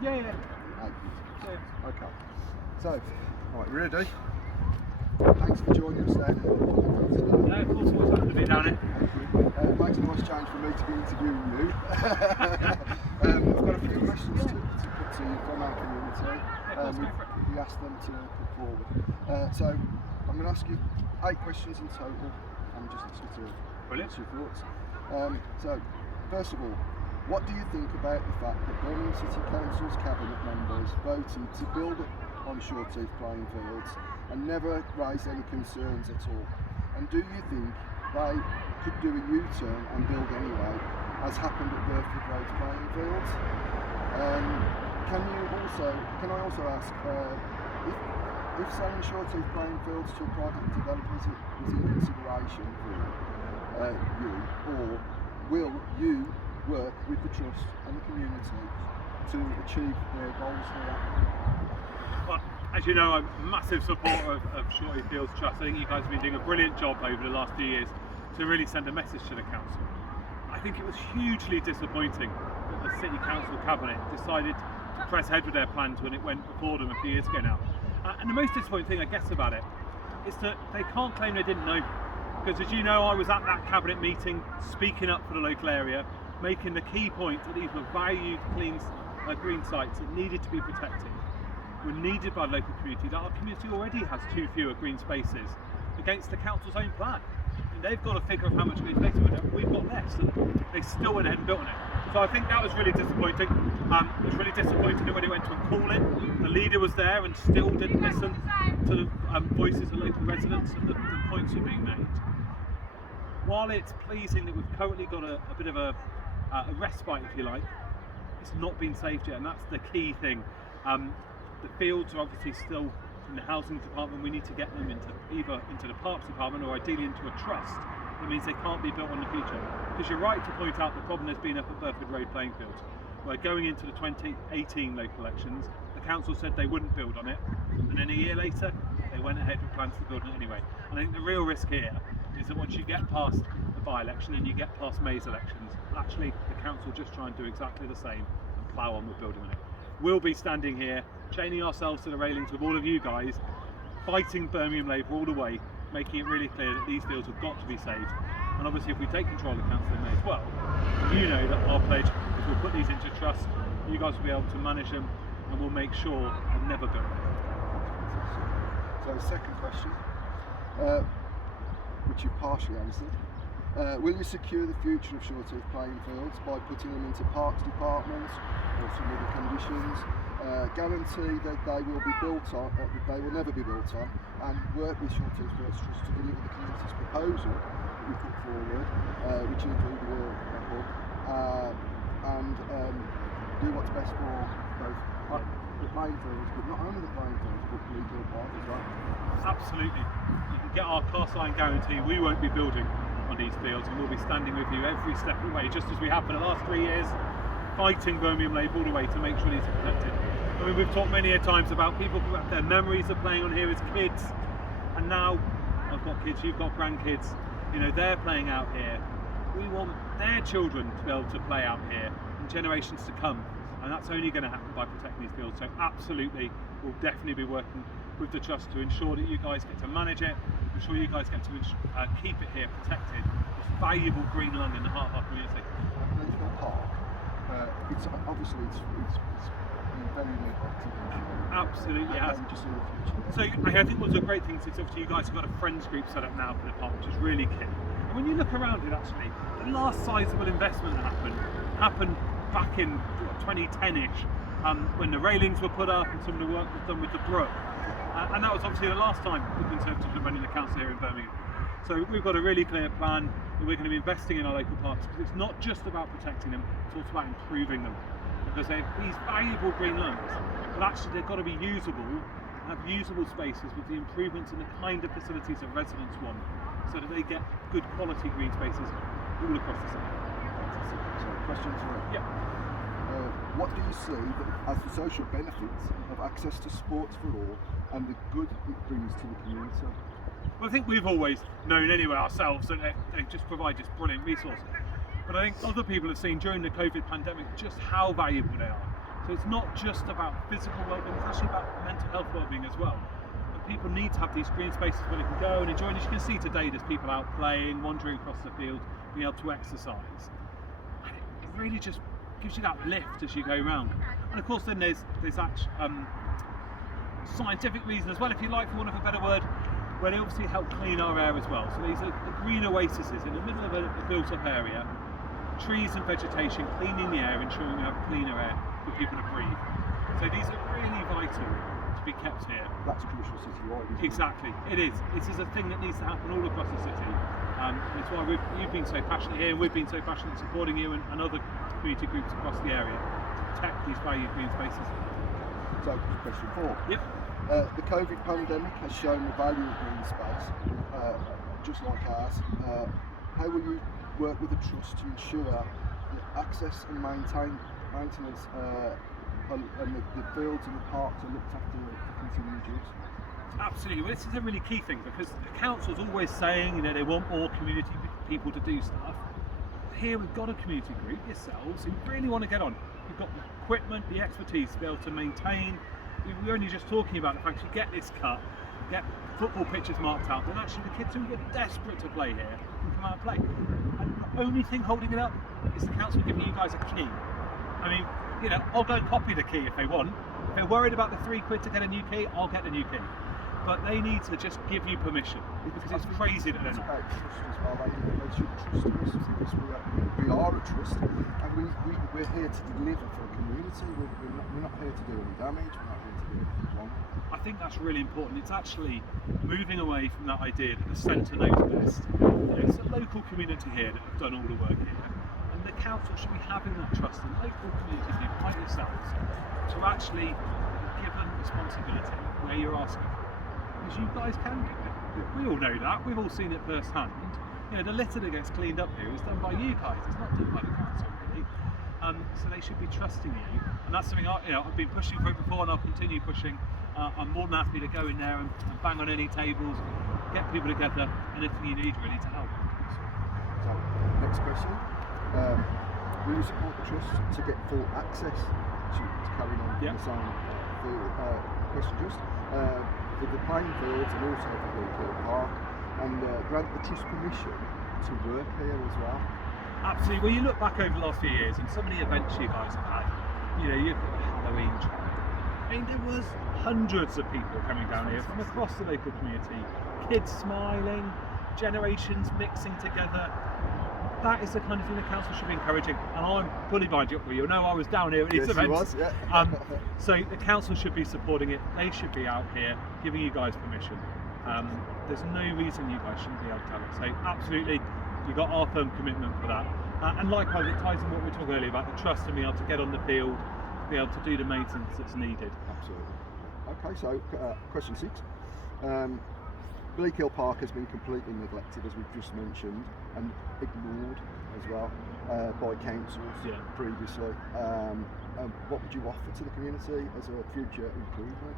Yeah. Okay. So, right, ready? Thanks for joining us then. Yeah, of course, what's happened to be down here? It makes a nice change for me to be interviewing you. I've got a few questions to put to you from our community. We asked them to put forward. So, I'm going to ask you 8 questions in total and just ask you to answer your thoughts. So, first of all, what do you think about the fact that Birmingham City Council's cabinet members voted to build on short-teeth playing fields and never raised any concerns at all? And do you think they could do a U-turn and build anyway, as happened at Burford Road's playing fields? Can I also ask if selling short-teeth playing fields to a private developer is in consideration for you, or will you work with the Trust and the community to achieve their goals here? Well, as you know, I'm a massive supporter of Heath Fields Trust. I think you guys have been doing a brilliant job over the last few years to really send a message to the council. I think it was hugely disappointing that the City Council Cabinet decided to press ahead with their plans when it went before them a few years ago now. And the most disappointing thing, I guess, about it is that they can't claim they didn't know. Because as you know, I was at that Cabinet meeting speaking up for the local area, making the key point that these were valued clean green sites that needed to be protected, were needed by the local community, that our community already has 2 fewer green spaces against the council's own plan. And they've got a figure of how much green space we've got less, and they still went ahead and built on it. So I think that was really disappointing. It was really disappointing that when he went to call it, the leader was there and still didn't listen to the voices of local residents and the points that were being made. While it's pleasing that we've currently got a bit of a respite, if you like, it's not been saved yet, and that's the key thing. The fields are obviously still in the housing department. We need to get them either into the parks department or ideally into a trust. That means they can't be built in the future. Because you're right to point out the problem has been up at Burford Road playing fields, where going into the 2018 local elections, the council said they wouldn't build on it, and then a year later, they went ahead with plans to build on it anyway. And I think the real risk here is that once you get past the by-election and you get past May's elections, actually the council just try and do exactly the same and plough on with building on it. We'll be standing here, chaining ourselves to the railings with all of you guys, fighting Birmingham Labour all the way, making it really clear that these fields have got to be saved. And obviously if we take control of the council in May as well, you know that our pledge is we'll put these into trust, you guys will be able to manage them, and we'll make sure they're never built. So second question, which you partially answered. Will you secure the future of short-teeth playing fields by putting them into parks departments or some other conditions? Guarantee that they will be built on, they will never be built on, and work with Short-Teeth Fields Trust to deliver the community's proposal that we put forward, which included a hub, and do what's best for both the playing fields, but not only the playing fields, but Bleakhill Park as well. Absolutely. You can get our cast iron guarantee we won't be building on these fields, and we'll be standing with you every step of the way, just as we have for the last 3 years, fighting Birmingham Labour all the way to make sure these are protected. I mean, we've talked many a times about people who have their memories of playing on here as kids, and now I've got kids, you've got grandkids, you know, they're playing out here. We want their children to be able to play out here and generations to come, and that's only going to happen by protecting these fields. So absolutely, we'll definitely be working with the Trust to ensure that you guys get to manage it, ensure you guys get to keep it here protected, this valuable green lung in the heart of our community. Bleakhill Park, it's obviously it's been very neglected. Absolutely has. Just in the future. So I think what's a great thing is obviously you guys have got a friends group set up now for the park, which is really key. And when you look around it, actually, the last sizable investment that happened back in 2010-ish, when the railings were put up and some of the work was done with the brook. And that was obviously the last time the Conservatives were running the council here in Birmingham. So we've got a really clear plan that we're going to be investing in our local parks, because it's not just about protecting them, it's also about improving them. Because they're these valuable green lungs, but actually they've got to be usable, have usable spaces with the improvements and the kind of facilities that residents want, so that they get good quality green spaces all across the city. So, question 3. Yeah. What do you see as the social benefits of access to sports for all and the good it brings to the community? Well, I think we've always known anyway ourselves that they just provide this brilliant resource. But I think other people have seen during the COVID pandemic just how valuable they are. So it's not just about physical well-being, it's actually about mental health well-being as well. And people need to have these green spaces where they can go and enjoy. And as you can see today, there's people out playing, wandering across the field, being able to exercise. And it really just gives you that lift as you go around. And of course then there's scientific reason as well, if you like, for want of a better word, where they obviously help clean our air as well. So these are the green oases in the middle of a built-up area, trees and vegetation cleaning the air, ensuring we have cleaner air for people to breathe. So these are really vital to be kept here. That's crucial citywide, isn't it? Exactly, it is. This is a thing that needs to happen all across the city. It's why you've been so passionate here, and we've been so passionate supporting you and other community groups across the area to protect these valued green spaces. So, question 4. Yep. The COVID pandemic has shown the value of green space, just like ours. How will you work with the Trust to ensure that access and maintenance and the fields and the parks are looked after for continued use? Absolutely. Well, this is a really key thing, because the council's always saying, they want more community people to do stuff. Here we've got a community group, yourselves, who really want to get on. We've got the equipment, the expertise to be able to maintain. We're only just talking about the fact you get this cut, get football pitches marked out, and actually the kids who are desperate to play here can come out and play. And the only thing holding it up is the council giving you guys a key. I mean, I'll go and copy the key if they want. If they're worried about the £3 to get a new key, I'll get the new key. But they need to just give you permission, because it's crazy that they're not. About trust as well. They should trust us, because we are a trust, and we're here to deliver for the community. We're not here to do any damage. We're not here to do anything wrong. I think that's really important. It's actually moving away from that idea that the centre knows best. It's a local community here that have done all the work here, and the council should be having that trust in local community people like yourselves to actually be given responsibility where you're asking for it. Because you guys can do it. We all know that. We've all seen it firsthand. The litter that gets cleaned up here is done by you guys. It's not done by the council, really. So they should be trusting you, and that's something I've been pushing for it before, and I'll continue pushing. I'm more than happy to go in there and bang on any tables, get people together, anything you need really to help. So, next question. Will you support the Trust to get full access to carry on the same question just? For the playing fields and also for the park, and grant the Trust permission to work here as well? Absolutely. Well, you look back over the last few years and some of the events you guys have had, you've got the Halloween track. I mean, there was hundreds of people coming down here from across the local community, kids smiling, generations mixing together. That is the kind of thing the council should be encouraging, and I'm fully behind you. You know, I was down here at these events. You was, yeah. So the council should be supporting it. They should be out here giving you guys permission. There's no reason you guys shouldn't be able to have it. So absolutely, you've got our firm commitment for that. And likewise, it ties in what we were talking earlier about the trust and being able to get on the field, be able to do the maintenance that's needed. Absolutely. Okay, so question 6. Bleak Hill Park has been completely neglected, as we've just mentioned, and ignored as well by councils previously. What would you offer to the community as a future improvement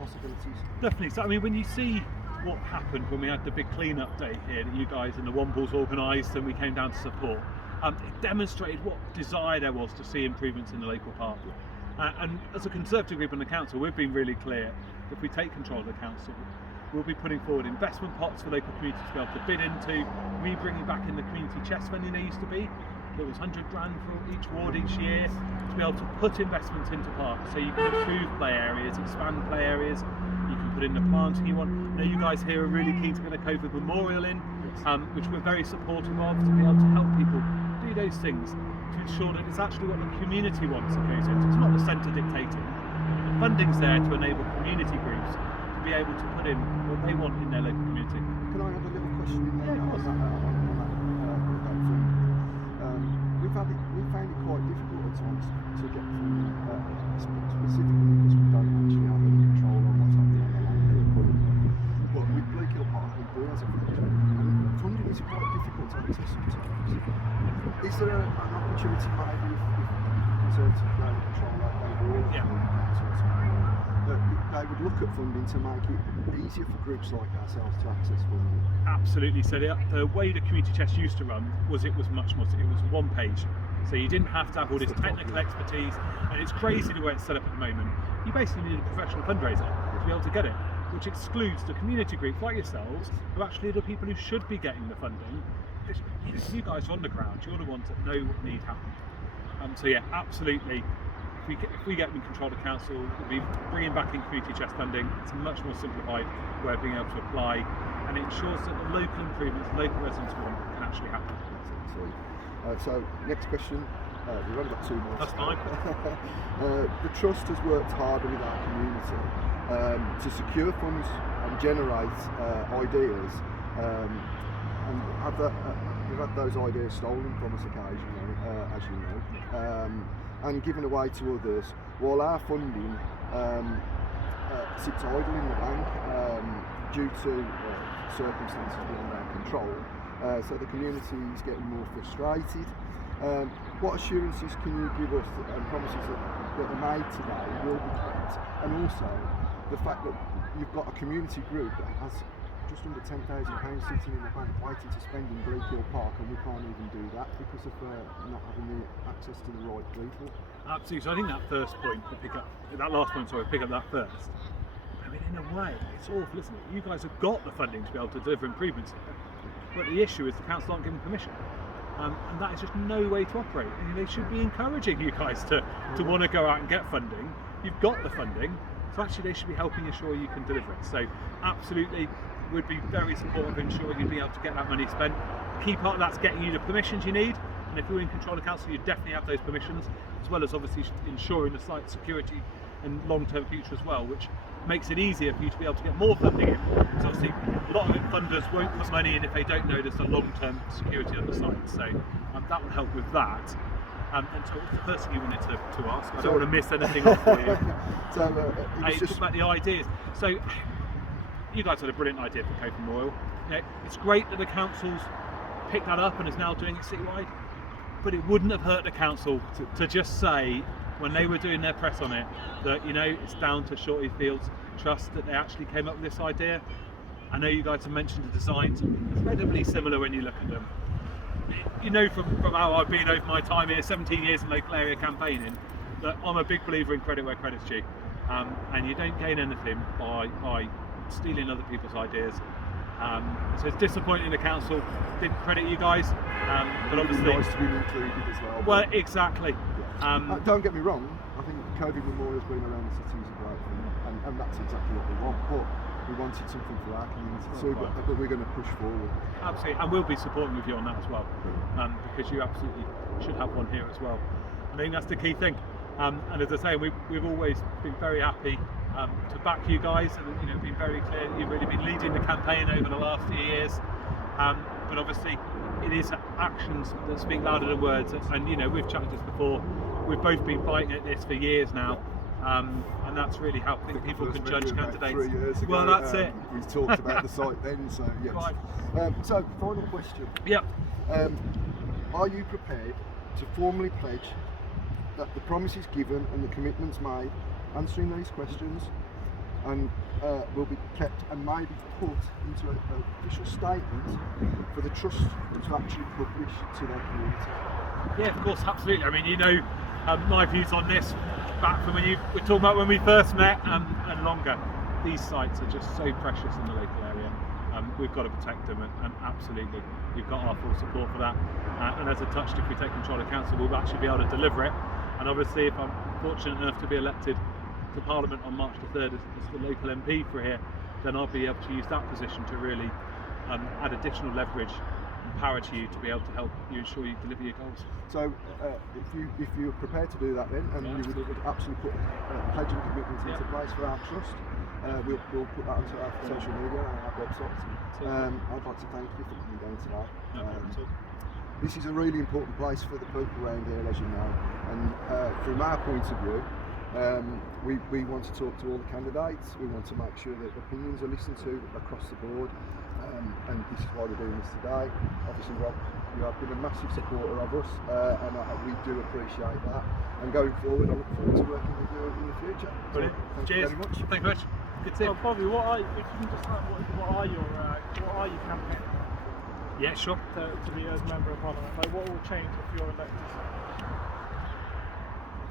possibilities? Definitely. So, I mean, when you see what happened when we had the big clean-up day here that you guys and the Wombles organised and we came down to support, it demonstrated what desire there was to see improvements in the local park. And as a Conservative group in the council, we've been really clear, if we take control of the council, we'll be putting forward investment pots for local communities to be able to bid into, bringing back in the community chest funding there used to be. There was 100 grand for each ward each year to be able to put investments into parks, so you can improve play areas, expand play areres, you can put in the planting you want. Now you guys here are really keen to get a COVID memorial in, which we're very supportive of, to be able to help people do those things to ensure that it's actually what the community wants that goes into. It's not the centre dictating. The funding's there to enable community groups to be able to put in what they want in their local community. Can I have a little question in there? Yeah, of course. We've found it quite difficult at times to get funding, specifically because we don't actually have any control on what's happening on the land here currently. But with Bleak Hill Park, we do as a function, and funding is quite difficult to access sometimes. Is there an opportunity maybe if Conservative don't control that overall that they would look at funding to make it easier for groups like ourselves to access funding? Absolutely. So the way the community chest used to run was it was much more. It was one page. So you didn't have to have all this technical expertise, and it's crazy the way it's set up at the moment. You basically need a professional fundraiser to be able to get it, which excludes the community groups like yourselves, who actually are the people who should be getting the funding. You guys are on the ground, you're the ones that know what need happen. So yeah, absolutely. If we get in control of the council, we'll be bringing back in community chest funding. It's a much more simplified way of being able to apply, and it ensures that the local improvements local residents want can actually happen. So next question, we've only got 2 more. That's fine. The Trust has worked hard with our community to secure funds and generate ideas, and we've had those ideas stolen from us occasionally, as you know, and given away to others, while our funding sits idle in the bank due to circumstances beyond our control. So the community is getting more frustrated. What assurances can you give us and promises that are made today will be kept, and also the fact that you've got a community group that has just under £10,000 sitting in the bank waiting to spend in Bleakhill Park, and we can't even do that because of not having the access to the right people? Absolutely. So I think that first point, that last point, pick up that first. I mean, in a way, it's awful, isn't it? You guys have got the funding to be able to deliver improvements here, but the issue is the council aren't giving permission. And that is just no way to operate. I mean, they should be encouraging you guys to want to go out and get funding. You've got the funding, so actually they should be helping ensure you can deliver it. So absolutely, would be very supportive of ensuring you'd be able to get that money spent. Key part of that's getting you the permissions you need, and if you're in control of council, you definitely have those permissions, as well as obviously ensuring the site security and long-term future as well, which makes it easier for you to be able to get more funding in, because obviously a lot of funders won't put money in if they don't know there's a long-term security on the site, so that will help with that. And so what's the first thing you wanted to ask? I don't want to miss anything off for you. Talk about the ideas. So you guys had a brilliant idea for Cope Memorial. It's great that the council's picked that up and is now doing it citywide, but it wouldn't have hurt the council to just say, when they were doing their press on it, that it's down to Heath Fields Trust that they actually came up with this idea. I know you guys have mentioned the designs, incredibly similar when you look at them. You know from how I've been over my time here, 17 years in local area campaigning, that I'm a big believer in credit where credit's due, and you don't gain anything by stealing other people's ideas. So it's disappointing the council didn't credit you guys, but obviously nice to be included as well. Well, exactly. Don't get me wrong, I think COVID Memorial's been around the city is a great thing, and that's exactly what we want, but we wanted something for our community too, but we're going to push forward. Absolutely, and we'll be supporting with you on that as well, because you absolutely should have one here as well. I think that's the key thing, and as I say, we've always been very happy to back you guys, and been very clear that you've really been leading the campaign over the last few years, but obviously it is actions that speak louder than words, and we've chatted this before, we've both been fighting at this for years now, and that's really how I think people can judge candidates. 3 years ago, well, that's it. We talked about the site then, so yes. Right. So final question. Yep. Are you prepared to formally pledge that the promises given and the commitments made answering these questions and will be kept and maybe put into an official statement for the Trust to actually publish to their community? Yeah, of course, absolutely. I mean, my views on this back from when we're talking about when we first met and longer. These sites are just so precious in the local area. We've got to protect them, and absolutely, you've got our full support for that. And as I touched, if we take control of council, we'll actually be able to deliver it. And obviously, if I'm fortunate enough to be elected to Parliament on March the 3rd as the local MP for here, then I'll be able to use that position to really add additional leverage and power to you to be able to help you ensure you deliver your goals. So if you're prepared to do that then, and you would absolutely put pledge and commitments into place for our Trust, we'll put that onto our social media and our website. I'd like to thank you for coming down today. This is a really important place for the people around here, as you know, and from our point of view, we want to talk to all the candidates. We want to make sure that opinions are listened to across the board, and this is why we're doing this today. Obviously, Rob, you have been a massive supporter of us, and we do appreciate that. And going forward, I look forward to working with you in the future. Brilliant. So, thank Cheers. you very much. Thank you very much. Good to see you. Bobby, if you can just what are your campaign? Yeah, sure. To be as member of parliament? Like, what will change if you're elected?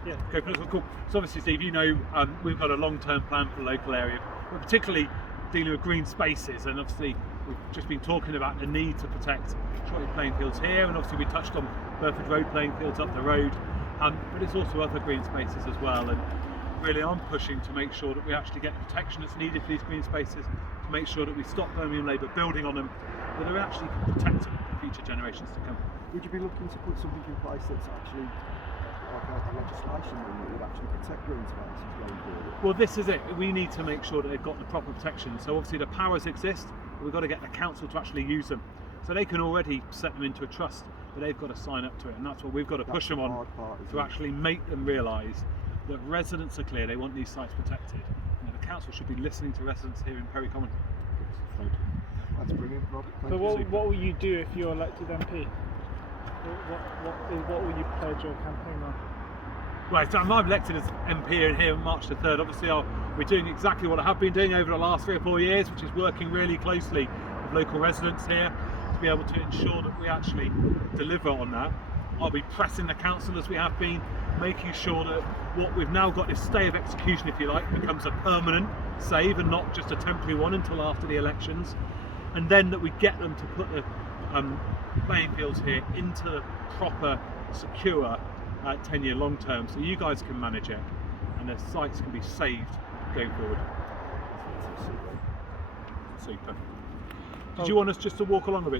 Yeah. Okay, cool. So obviously, Steve, you know, we've got a long-term plan for the local area. We're particularly dealing with green spaces, and obviously we've just been talking about the need to protect shortly playing fields here, and obviously we touched on Burford Road playing fields up the road, but it's also other green spaces as well. And really, I'm pushing to make sure that we actually get the protection that's needed for these green spaces, to make sure that we stop Birmingham Labour building on them, that they actually can protect them for future generations to come. Would you be looking to put something in place that's actually like a legislation that would actually protect green spaces going forward? Well, this is it. We need to make sure that they've got the proper protection. So obviously the powers exist, but we've got to get the council to actually use them. So they can already set them into a trust, but they've got to sign up to it, and that's what we've got to push them on, to actually make them realise that residents are clear, they want these sites protected. You know, the council should be listening to residents here in Perry Common. That's brilliant, Robert. So what will you do if you're elected MP? What will you pledge your campaign on? Right, so I'm elected as MP here on March the 3rd. Obviously, we're doing exactly what I have been doing over the last 3 or 4 years, which is working really closely with local residents here to be able to ensure that we actually deliver on that. I'll be pressing the council as we have been, making sure that what we've now got, this stay of execution, if you like, becomes a permanent save and not just a temporary one until after the elections. And then that we get them to put the playing fields here into proper, secure 10-year long term, so you guys can manage it and the sites can be saved going forward. Super. Did you want us just to walk along a bit?